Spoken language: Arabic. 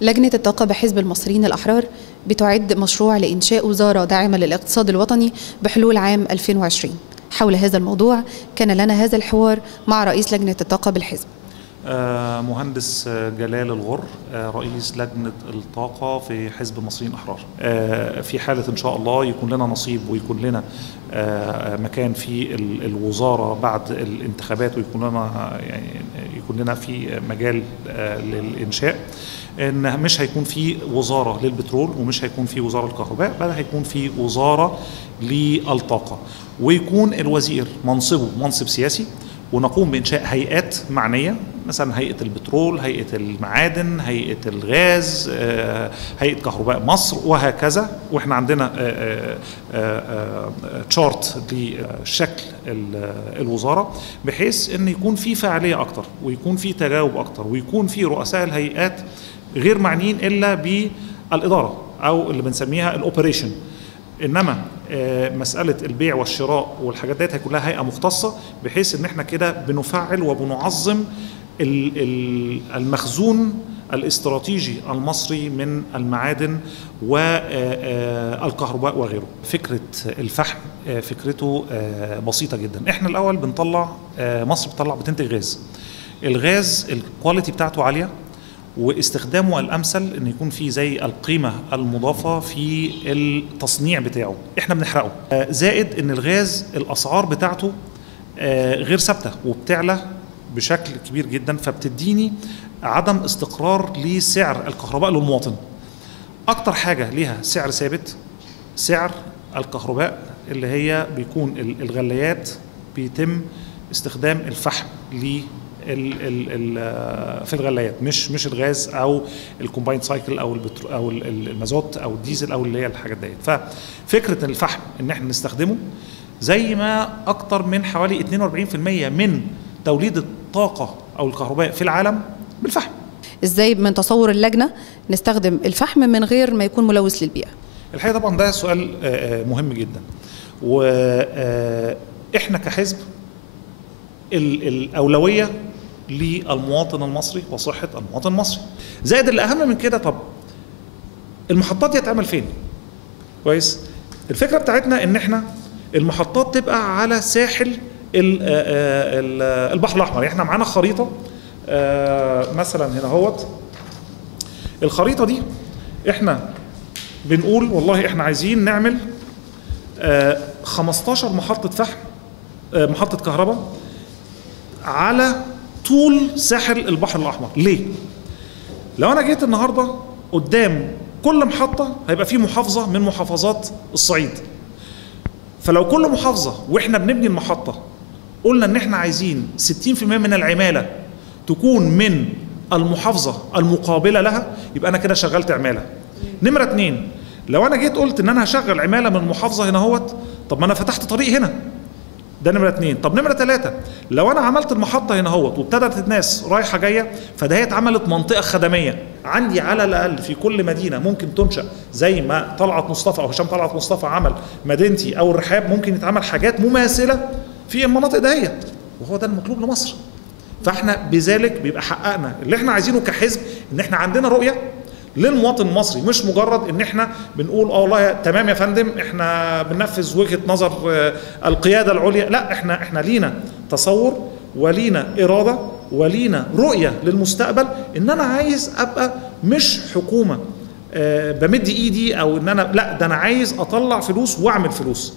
لجنة الطاقة بحزب المصريين الأحرار بتعد مشروع لإنشاء وزارة داعمة للاقتصاد الوطني بحلول عام 2020. حول هذا الموضوع كان لنا هذا الحوار مع رئيس لجنة الطاقة بالحزب مهندس جلال الغر، رئيس لجنة الطاقة في حزب المصريين الأحرار. في حالة إن شاء الله يكون لنا نصيب ويكون لنا مكان في الوزارة بعد الانتخابات، ويكون لنا يكون لنا في مجال للإنشاء، إن مش هيكون في وزارة للبترول ومش هيكون في وزارة للكهرباء، بل هيكون في وزارة للطاقة، ويكون الوزير منصبه منصب سياسي، ونقوم بإنشاء هيئات معنية، مثلا هيئة البترول، هيئة المعادن، هيئة الغاز، هيئة كهرباء مصر، وهكذا. واحنا عندنا تشارت لشكل الوزارة، بحيث ان يكون في فاعلية اكتر، ويكون في تجاوب اكتر، ويكون في رؤساء الهيئات غير معنيين الا بالإدارة او اللي بنسميها الاوبريشن. انما مساله البيع والشراء والحاجات ديت هيكون لها هيئه مختصه، بحيث ان احنا كده بنفعل وبنعظم المخزون الاستراتيجي المصري من المعادن والكهرباء وغيره. فكره الفحم فكرته بسيطه جدا. احنا الاول بنطلع، مصر بتنتج غاز. الغاز الكواليتي بتاعته عاليه، واستخدامه الامثل ان يكون فيه زي القيمه المضافه في التصنيع بتاعه. احنا بنحرقه، زائد ان الغاز الاسعار بتاعته غير ثابته وبتعلى بشكل كبير جدا، فبتديني عدم استقرار لسعر الكهرباء للمواطن. اكتر حاجه ليها سعر ثابت سعر الكهرباء، اللي هي بيكون الغليات بيتم استخدام الفحم في الغلايات، مش الغاز او الكومبايند سايكل او المازوت او الديزل او اللي هي الحاجات ديت. ففكره الفحم ان احنا نستخدمه، زي ما اكتر من حوالي 42% من توليد الطاقه او الكهرباء في العالم بالفحم. ازاي من تصور اللجنه نستخدم الفحم من غير ما يكون ملوث للبيئه؟ الحقيقه طبعا ده سؤال مهم جدا، واحنا كحزب الأولوية للمواطن المصري وصحة المواطن المصري. زائد اللي أهم من كده، طب المحطات دي هتعمل فين؟ كويس؟ الفكرة بتاعتنا إن إحنا المحطات تبقى على ساحل البحر الأحمر. إحنا معانا خريطة مثلا هنا اهوت. الخريطة دي إحنا بنقول والله إحنا عايزين نعمل 15 محطة فحم، محطة كهرباء على طول ساحل البحر الأحمر. ليه؟ لو أنا جيت النهاردة قدام كل محطة هيبقى في محافظة من محافظات الصعيد، فلو كل محافظة وإحنا بنبني المحطة قلنا إن إحنا عايزين 60% من العمالة تكون من المحافظة المقابلة لها، يبقى أنا كده شغلت عمالة. نمرة 2، لو أنا جيت قلت إن أنا هشغل عمالة من محافظة هنا اهوت، طب ما أنا فتحت طريق هنا. ده نمرة 2. طب نمرة 3، لو أنا عملت المحطة هنا اهوت وابتدت الناس رايحة جاية، فده هي اتعملت منطقة خدمية. عندي على الأقل في كل مدينة ممكن تنشأ، زي ما طلعت مصطفى أو هشام طلعت مصطفى عمل مدينتي أو الرحاب، ممكن يتعمل حاجات مماثلة في المناطق دهيت، وهو ده المطلوب لمصر. فاحنا بذلك بيبقى حققنا اللي احنا عايزينه كحزب، ان احنا عندنا رؤية للمواطن المصري، مش مجرد ان احنا بنقول والله تمام يا فندم احنا بننفذ وجهة نظر القيادة العليا. لا، احنا لينا تصور ولينا إرادة ولينا رؤية للمستقبل، ان انا عايز ابقى مش حكومة بمد ايدي او ان انا لا، ده انا عايز اطلع فلوس واعمل فلوس.